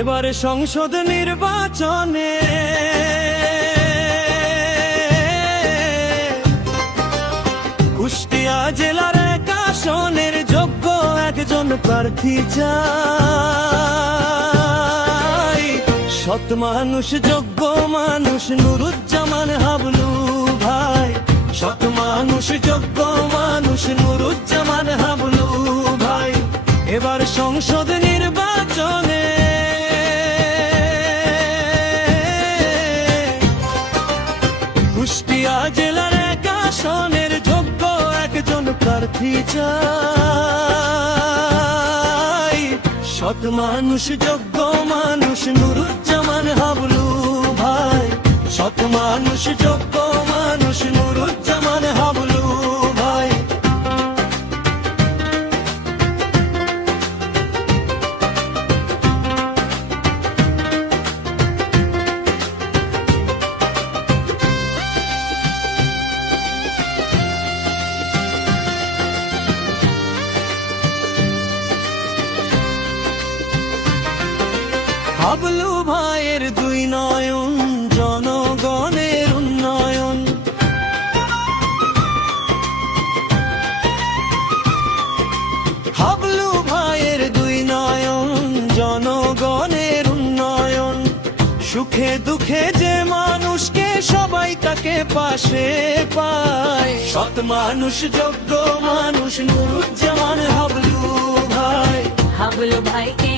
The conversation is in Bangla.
এবারে সংসদ নির্বাচনে কুষ্টিয়া জেলার এক আসনের যোগ্য একজন প্রার্থী চাই। সৎ মানুষ, যোগ্য মানুষ, নুরুজ্জামান হাবলু ভাই। সৎ মানুষ, যোগ্য মানুষ, নুরুজ্জামান হাবলু ভাই। এবার সংসদ নির্বাচনে কুষ্টিয়া জেলার এক আসনের যোগ্য একজন প্রার্থী চাই। সৎ মানুষ, যোগ্য মানুষ, নুরুজ্জামান হাবলু ভাই। সৎ মানুষ, যোগ্য মানুষ, নুরুজ্জামান হাবলু ভাই। হাবলু ভাইয়ের দুই নয়ন, জনগণের উন্নয়ন। হাবলু ভাইয়ের দুই নয়ন, জনগণের উন্নয়ন। সুখে দুঃখে যে মানুষকে সবাই তাকে পাশে পায়। সৎ মানুষ, যোগ্য মানুষ, নুরুজ্জামান হাবলু ভাই। হাবলু ভাইকে